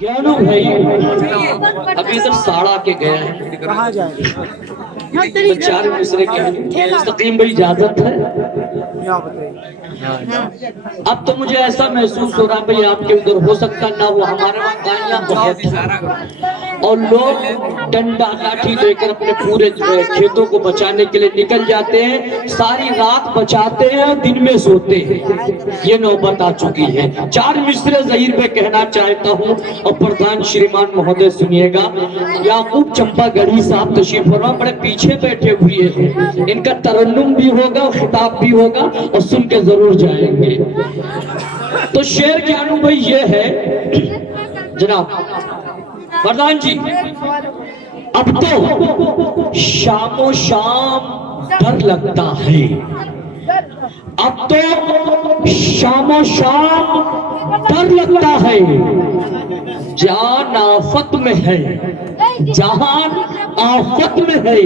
ज्ञानू भाई अभी इधर साड़ा के गया है, कहाँ जाए? तो चार मिसरे के मुस्तकीम भाई इजाजत है। यहाँ बताइए। अब तो मुझे ऐसा महसूस हो रहा भाई आपके उधर हो सकता ना हो, हमारे वहाँ गायियाँ बहुत हैं और लोग डंडा लाठी लेकर अपने पूरे खेतों को बचाने के लिए निकल जाते हैं, सारी रात बचाते हैं और दिन में सोते हैं। ये नौबत आ चुकी है। चार मिसरे ज़हीर में कहना चाहता हूँ और प्रधान श्रीमान महोदय सुनिएगा। याकूब चंपागढ़ी साहब तशरीफ फरमा बड़े पीछे बैठे हुए हैं, इनका तरन्नुम भी होगा, खिताब भी होगा और सुन के जरूर जाएंगे। तो शेर के अनुभव ये है जनाब प्रधान जी, अब तो शामो शाम डर लगता है, अब तो शामो शाम डर लगता है, जान आफत में है, जहान आफत में है,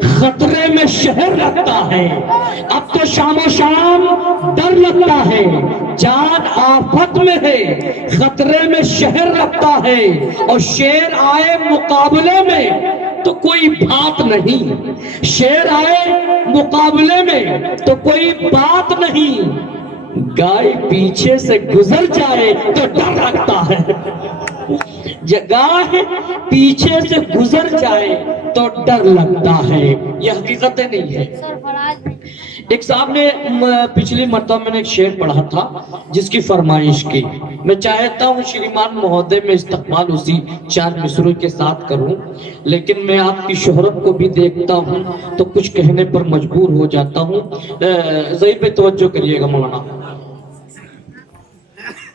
खतरे में शहर लगता है। अब तो शामो शाम डर लगता है, जान आफत में है, खतरे में शहर लगता है, और शेर आए मुकाबले में तो कोई बात नहीं, शेर आए मुकाबले में तो कोई बात नहीं, गाय पीछे से गुजर जाए तो डर लगता है, गाय पीछे से गुजर जाए तो डर लगता है। यह हकीकत नहीं है। एक साहब ने पिछली मरतबा मैंने एक शेर पढ़ा था जिसकी फरमाइश की, मैं चाहता हूँ श्रीमान महोदय में इस्तकबाल उसी चार मिसरों के साथ करूं, लेकिन मैं आपकी शोहरत को भी देखता हूँ तो कुछ कहने पर मजबूर हो जाता हूँ। ज़हीर पे तवज्जो करिएगा मौलाना।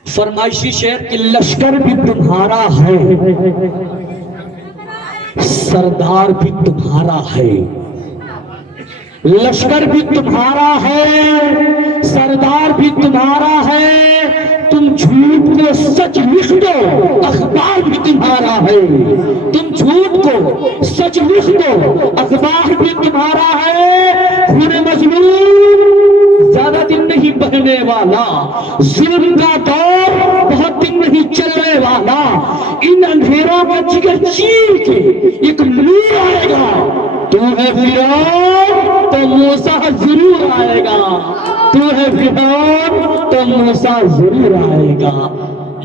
फरमाइशी शेर कि लश्कर भी तुम्हारा है, सरदार भी तुम्हारा है, लश्कर भी तुम्हारा है, सरदार भी तुम्हारा है, तुम झूठ को सच लिख दो, अखबार भी तुम्हारा है, तुम झूठ को सच लिख दो, अखबार भी तुम्हारा है, खून मजलूम ज्यादा दिन नहीं बहने वाला, जुल्म का दौर बहुत दिन नहीं चलने वाला, इन अंधेरों का जिगर चीर के एक नूर आएगा, तू है फिरौन तो मूसा जरूर आएगा, तू है फिरौन तो मूसा जरूर आएगा।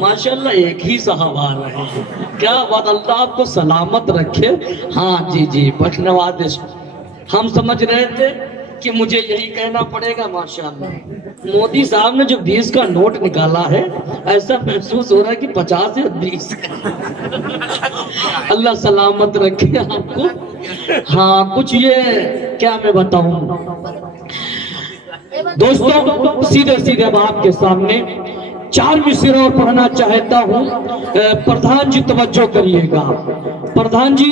माशाल्लाह एक ही साहब आ रहे हैं, क्या बात, अल्लाह आपको सलामत रखे। हाँ जी जी बस नवाज़, हम समझ रहे थे कि मुझे यही कहना पड़ेगा। माशाल्लाह मोदी साहब ने जो 20 का नोट निकाला है, ऐसा महसूस हो रहा है कि 50 या 20 अल्लाह सलामत रखे आपको। हाँ कुछ ये क्या मैं बताऊं दोस्तों, सीधे सीधे अब आपके सामने चार मिसरे और पढ़ना चाहता हूं। प्रधान जी तवज्जो करिएगा। प्रधान जी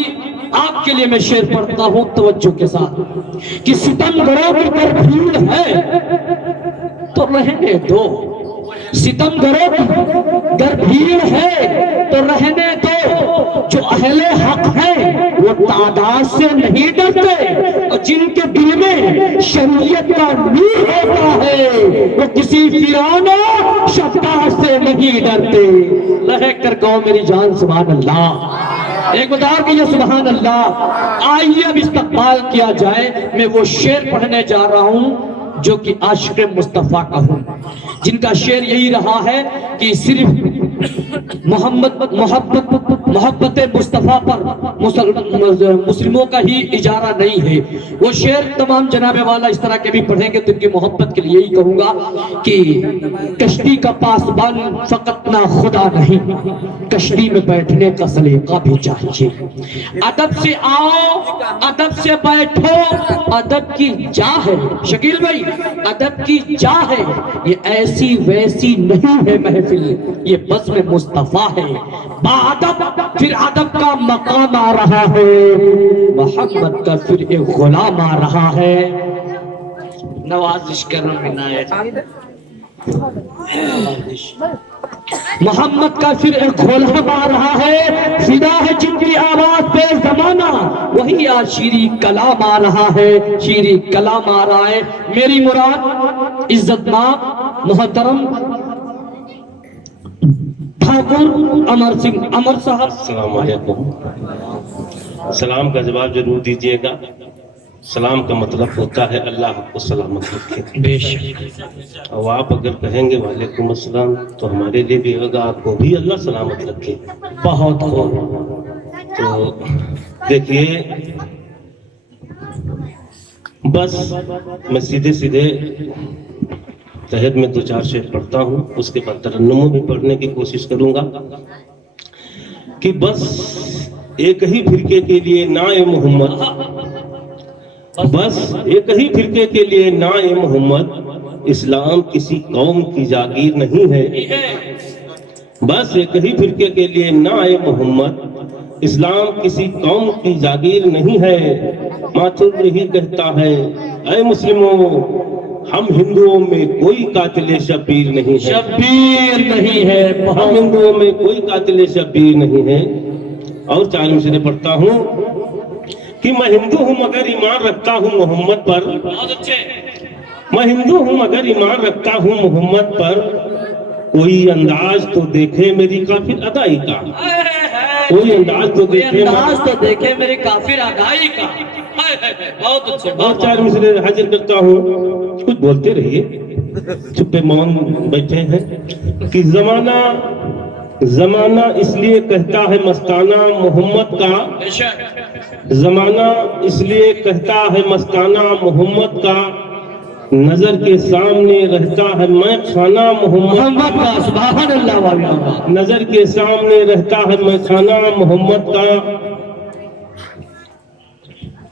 आपके लिए मैं शेर पढ़ता हूं तवज्जो के साथ कि सितमगरों की पर भीड़ है तो रहने दो, सितमगरों की गर भीड़ है तो रहने दो, जो अहले हक है वो तादाद से नहीं डरते, और जिनके दिल में शरीयत का नूर होता है वो किसी फिरौन शब्दार से नहीं डरते। लहक कर कहो मेरी जान सुभान अल्लाह, एक बता कि सुभान अल्लाह। आइए अब इस्तकबाल किया जाए। मैं वो शेर पढ़ने जा रहा हूं जो कि आशिक़ मुस्तफा का हूं, जिनका शेर यही रहा है कि सिर्फ मोहब्बत मुस्तफा पर मुस्लिमों का ही इजारा नहीं है। वो शेर तमाम जनाबे वाला इस तरह के भी पढ़ेंगे तो इनकी मोहब्बत के लिए यही कहूंगा कि कश्ती का पासबान फकत ना खुदा नहीं, कश्ती में बैठने का सलीका भी चाहिए। अदब से आओ, अदब से बैठो, अदब की जा है शकील भाई, अदब की जा है, ये ऐसी वैसी नहीं है महफिल, ये बज़्म में मुस्तफा है। बाअदब फिर अदब का मकाम आ रहा है, मोहम्मद का फिर एक गुलाम आ रहा है। नवाजिश करम इनायत, मोहम्मद का फिर एक गुलाम आ रहा है, फिदा है जिनकी आवाज पे जमाना, वही आज शीरी कलाम आ रहा है, शीरी कलाम आ रहा है। मेरी मुराद इज्जत मां मोहतरम ठाकुर अमर सिंह। अमर साहब अस्सलाम वालेकुम। सलाम का जवाब जरूर दीजिएगा। सलाम का मतलब होता है अल्लाह आपको सलामत रखे। बेशक। और आप अगर कहेंगे वालेकुम अस्सलाम तो हमारे लिए भी होगा, आपको भी अल्लाह सलामत रखे। बहुत खूब। तो देखिए, बस मैं सीधे सीधे तहत में 2-4 शेर पढ़ता हूँ, उसके बाद तरन्नुम भी पढ़ने की कोशिश करूंगा कि बस एक ही फिरके के लिए नाए मोहम्मद, बस एक ही फिरके के लिए नाए मोहम्मद, इस्लाम किसी कौम की जागीर नहीं है। बस एक ही फिरके के लिए नाए मोहम्मद, इस्लाम किसी कौम की जागीर नहीं है। मातुर यही कहता है, ऐ मुस्लिमों, हम हिंदुओं में कोई कातिल शब्बीर नहीं है। शब्बीर नहीं है। हम हिंदुओं में कोई कातिल शब्बीर नहीं है। और 4 मिसरे पढ़ता हूँ कि मैं हिंदू हूँ मगर ईमान रखता हूँ मोहम्मद पर। बहुत अच्छे। मैं हिंदू हूँ मगर ईमान रखता हूँ मोहम्मद पर। कोई अंदाज तो देखे मेरी काफिर अदाई का। कोई अंदाज तो देखे, अंदाज तो देखे मेरी काफिर अदाई का। बहुत अच्छे। और 4 मिसरे हाजिर करता हूँ, कुछ बोलते रहिए, चुप्पे मौन बैठे हैं कि जमाना इसलिए कहता है मस्ताना मोहम्मद का। जमाना इसलिए कहता है मस्ताना मोहम्मद का। नजर के सामने रहता है मैं खाना मोहम्मद का। सुभान अल्लाह वाला। नजर के सामने रहता है मैं खाना मोहम्मद का।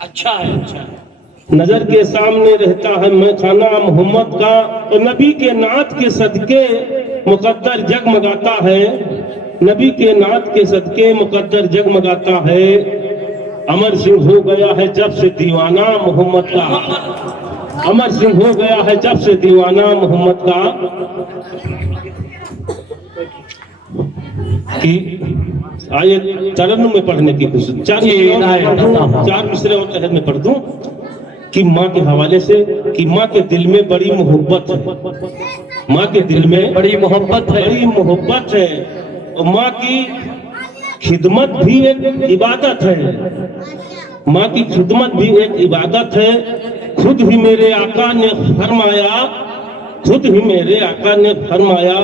अच्छा है, अच्छा है। नजर के सामने रहता है मैं खाना मोहम्मद का। और नबी के नात के सदके मुकद्दर जगमगाता है। नबी के नात के सदके मुकद्दर जगमगाता है। अमर सिंह हो गया है जब से दीवाना मोहम्मद का। अमर सिंह हो गया है जब से दीवाना मोहम्मद का। कि आइए तरन्नुम में पढ़ने की कोशिश। 4 मिसरे और तहत में पढ़ दूं कि माँ के हवाले से कि माँ के दिल में बड़ी मोहब्बत है। माँ के दिल में बड़ी मोहब्बत है। बड़ी मोहब्बत है। और माँ की खिदमत भी एक इबादत है। माँ की खिदमत भी एक इबादत है। खुद ही मेरे आका ने फरमाया, खुद ही मेरे आका ने फरमाया,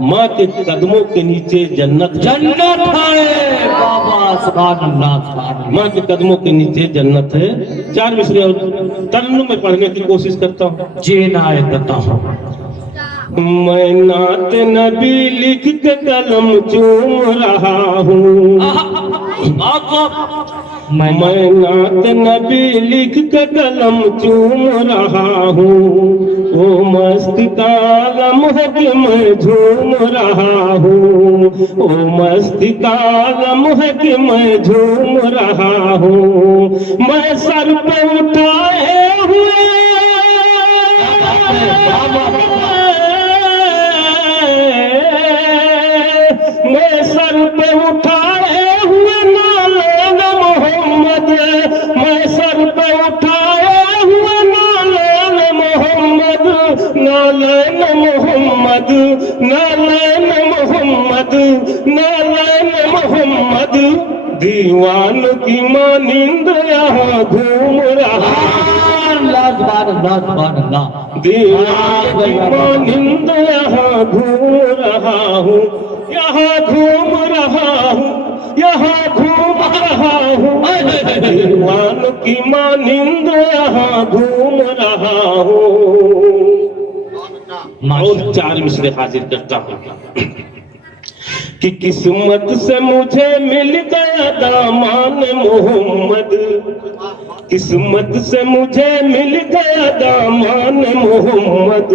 माँ के कदमों के नीचे जन्नत जन्नत है। बाबा सुभान अल्लाह, सुभान अल्लाह। माँ के कदमों के नीचे जन्नत है। 4 मिसरे और तरन्नुम में पढ़ने की कोशिश करता हूँ। जी नायत बताओ। मैं नात नबी लिख के कलम चूम रहा हूँ। मैं नात नबी लिख के कलम चूम रहा हूँ। ओ मस्त कालम है कि मैं झूम रहा हूँ। ओ मस्त कालम है कि मैं झूम रहा हूँ। मैं सर पे उठाए हुए मैं सर पे उठाए हुए नालेन मोहम्मद। मैं सर पे उठाए हुए नालेन मोहम्मद। नालेन मोहम्मद, नालेन मोहम्मद, नालेन मोहम्मद। दीवान की मानिंद यहाँ घूम रहा। दीवान की मानिंद यहाँ घूम रहा हूँ। यहाँ घूम रहा हूँ, यहाँ घूम रहा हूँ। दीवान की मानिंद यहाँ घूम रहा हूँ। और 4 मिसरे हाजिर करता हूँ कि किस्मत से मुझे मिल गया दामान मोहम्मद। किस्मत से मुझे मिल गया दामान मोहम्मद।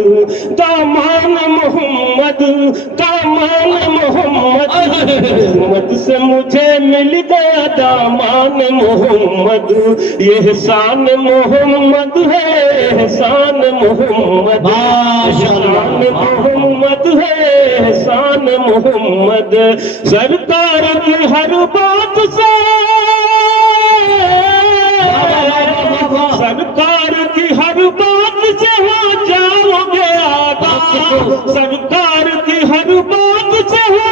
दामान मोहम्मद, दामान मोहम्मद। किस्मत से मुझे मिल गया दामान मोहम्मद। ये एहसान मोहम्मद है, एहसान मोहम्मद। एहसान मोहम्मद है, एहसान मोहम्मद। सरकार की हर बात से, सरकार की हर बात से हो जाओगे आगा। सरकार की हर बात से हो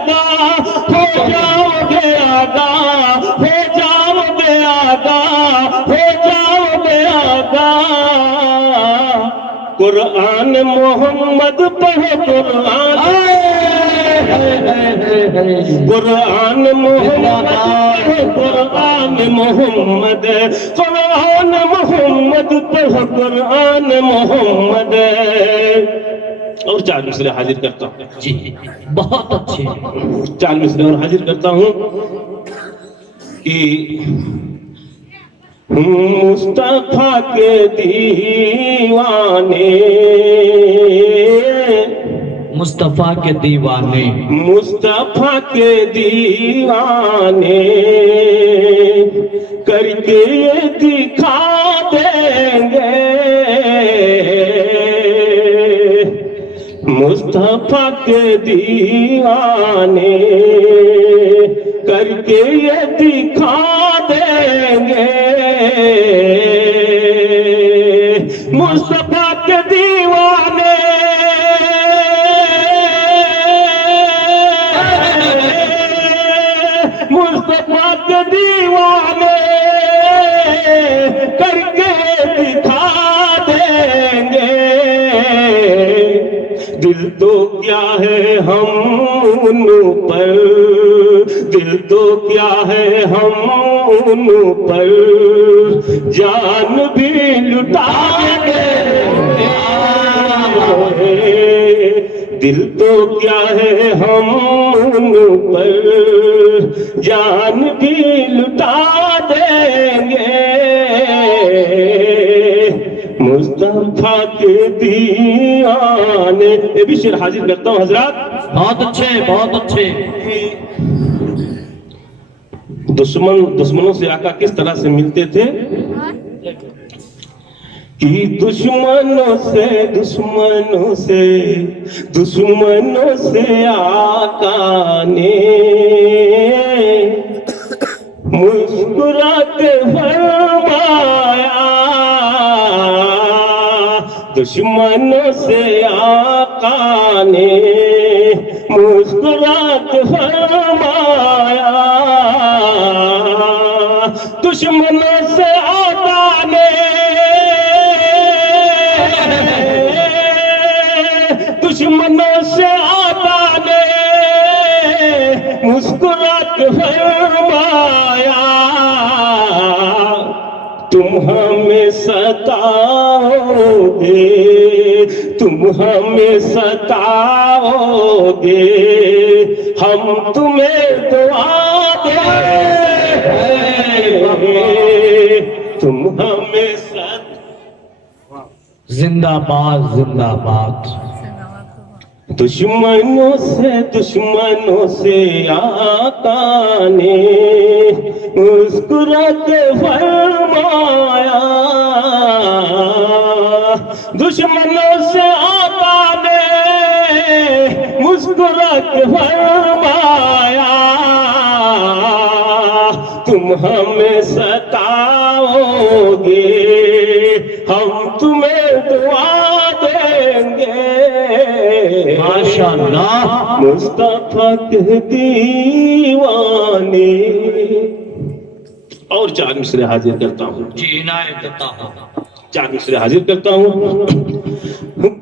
आगा, हो जाओगे आगा, हो जाओगे आगा, हो जाओगे आगा। कुरान मोहम्मद पढ़ो कुरान, कुरान मोहम्मद पढ़ो कुरान मोहम्मद, कुरान मोहम्मद पढ़ो कुरान मोहम्मद। और 4 मिसरे हाजिर करता हूँ जी, बहुत अच्छे। 4 मिसरे और हाजिर करता हूँ कि मुस्तफा के दीवाने, मुस्तफा के दीवाने, मुस्तफा के दीवाने करके ये दिखा देंगे, मुस्तफा के दीवाने करके ये दिखा देंगे, मुस्तफा के दीवाने मुस्तफा के दीवाने करके दिखा देंगे। दिल तो क्या है हम उन पर, दिल तो क्या है हम उन पर जान भी लुटा देंगे। दिल तो क्या है हम उन पर जान भी लुटा देंगे, मुस्तफा के दीवाने। ये भी शेर हाजिर करता हूँ हजरात। बहुत अच्छे, बहुत अच्छे। दुश्मनों से आका किस तरह से मिलते थे कि दुश्मनों से आका ने मुस्कुरा के फरमाया, दुश्मनों से आका ने मुस्कुरा के फरमाया, दुश्मनों से आका ने, दुश्मनों से आका ने मुस्कुरा के फरमाया, तुम हमें सताओगे, तुम हमें सताओगे, हम तुम्हें दुआ देंगे, तुम हमें जिंदाबाद, जिंदाबाद। दुश्मनों से आका ने मुस्कुरा के फरमाया, दुश्मनों से आका ने मुस्कुरा के फरमाया, तुम हमें सताओगे, हम तुम्हें दुआ देंगे। माशाअल्लाह। मुस्तफा के दीवाने। और 4 मिसरे हाजिर करता हूँ जी, इनायत करता हूँ। 4 मिसरे हाजिर करता हूँ।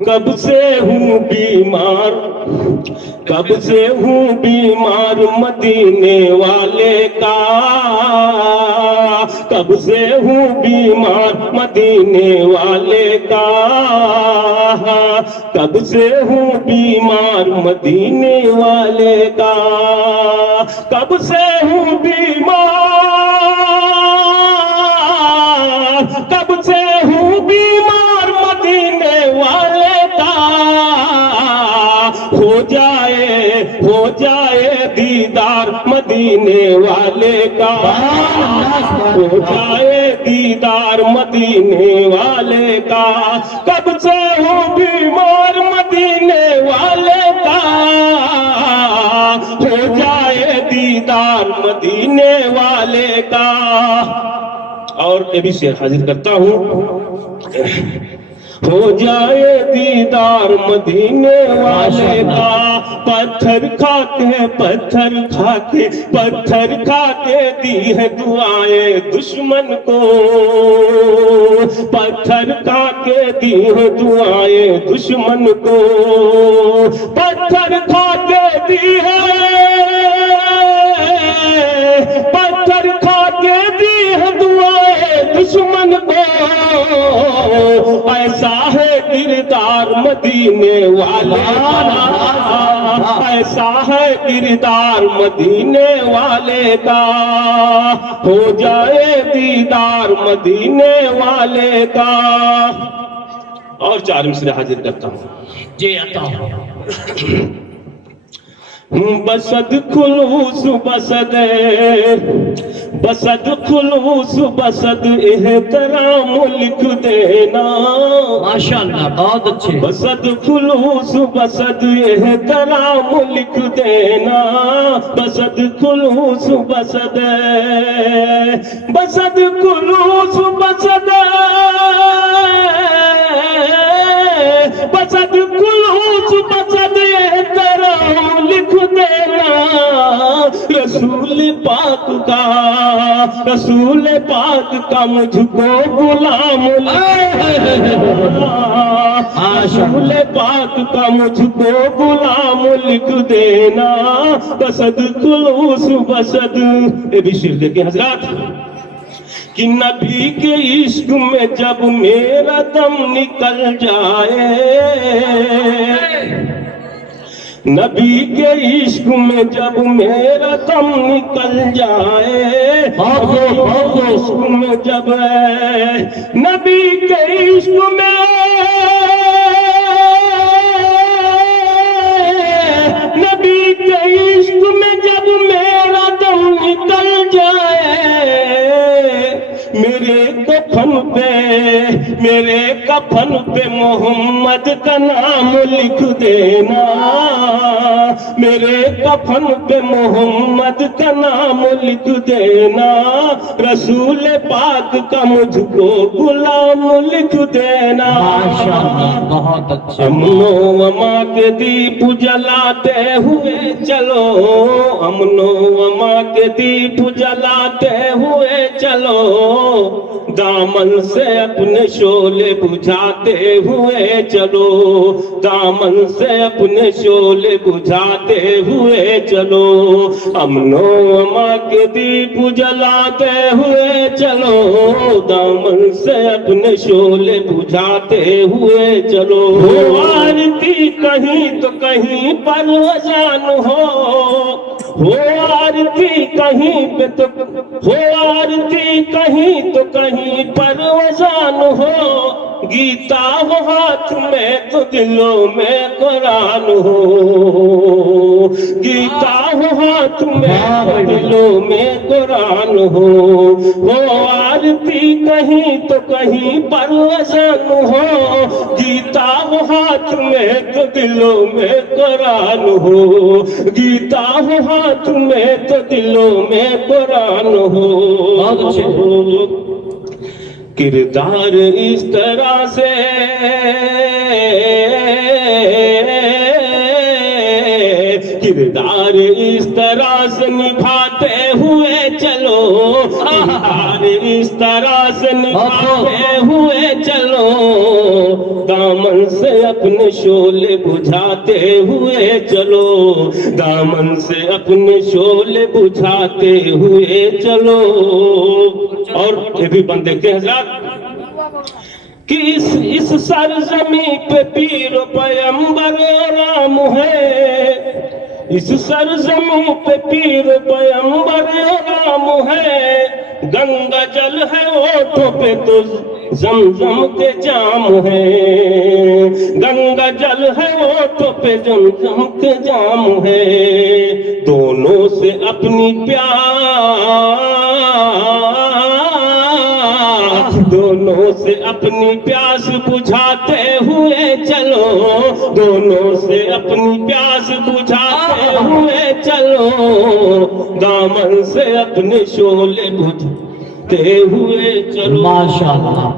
कब से हूँ बीमार, कब से हूँ बीमार मदीने वाले का, कब से हूँ बीमार मदीने वाले का, कब से हूँ बीमार मदीने वाले का, कब से हूँ बीमार, कब से हूँ बीमार मदीने वाले का, हो जाए दीदार मदीने वाले का, हो जाए दीदार मदीने वाले का, कब से हूँ बीमार मदीने वाले का, हो जाए दीदार मदीने वाले का। और ये भी शेर हाजिर करता हूँ। ہو جائے دیدار مدینے والے کا پتھر کھا کے دی ہے دعائیں دشمن کو پتھر کھا کے دی ہے دعائیں دشمن کو پتھر کھا کے دی ہے پتھر کھا کے دی ہے دعائیں دشمن کو ایسا ہے کردار مدینے والے کا ایسا ہے کردار مدینے والے کا ہو جائے دیدار مدینے والے کا اور 4 مصرع حاضر کرتا ہوں جی عطا بسد خلوص بسد خلوص بسد احترام لکھ دینا ماشاءاللہ بہت اچھے بسد خلوص بسد احترام لکھ دینا بسد خلوص بسد خلوص بسد خلوص بسد احترام لکھ دینا رسول پاک کا مجھ کو غلام رسول پاک کا مجھ کو غلام لکھ دینا بسد خلوص بسد یہ بھی شعر دیکھیں حضرات کہ نبی کے عشق میں جب میرا دم نکل جائے نبی کے عشق میں جب میرا دم نکل جائے عشق میں جب نبی کے عشق میں نبی کے عشق میں جب میرا دم نکل جائے میرے کفن پہ محمد کا نام لکھ دینا میرے کفن پہ محمد کا نام لکھ دینا رسول پاک کا مجھ کو غلام لکھ دینا ماشاءاللہ بہت اچھے امن و اما کے دیپ جلاتے ہوئے چلو امن و اما کے دیپ جلاتے ہوئے چلو دامن سے اپنے شعلے بجھاتے ہوئے چلو دامن سے اپنے شعلے بجھاتے ہوئے چلو امن و اما کے دیپ جلاتے ہوئے چلو دامن سے اپنے شعلے بجھاتے ہوئے چلو آرتی کہیں تو کہیں پر اذان ہو آرتی کہیں پہ تو آرتی کہیں تو کہیں پر اذان ہو گیتا ہو ہاتھ میں تو دلوں میں قرآن ہو گیتا ہو ہاتھ میں تو دلوں میں قرآن ہو آرتی کہیں تو کہیں پر اذان ہو گیتا ہو ہاتھ میں تو دلوں میں قرآن ہو گیتا ہو ہاتھ میں تو دلوں میں قرآن ہو کردار اس طرح سے کردار اس طرح سے نبھاتے ہوئے چلو کردار اس طرح سے نبھاتے ہوئے چلو دامن سے اپنے شعلے بجھاتے ہوئے چلو دامن سے اپنے شعلے بجھاتے ہوئے چلو اور یہ بھی بند دیکھتے ہیں حضرات کہ اس سرزمین پہ پیر و پیمبر رام ہے اس سرزمین پہ پیر و پیمبر رام ہے گنگا جل ہے اوٹھوں پہ تو زمزم کے جام ہے گنگا جل ہے اوٹھوں پہ زمزم کے جام ہے دونوں سے اپنی دونوں سے اپنی پیاس بجھاتے ہوئے چلو دونوں سے اپنی پیاس بجھاتے ہوئے چلو دامن سے اپنے شعلے بجھاتے ہوئے چلو ماشاءاللہ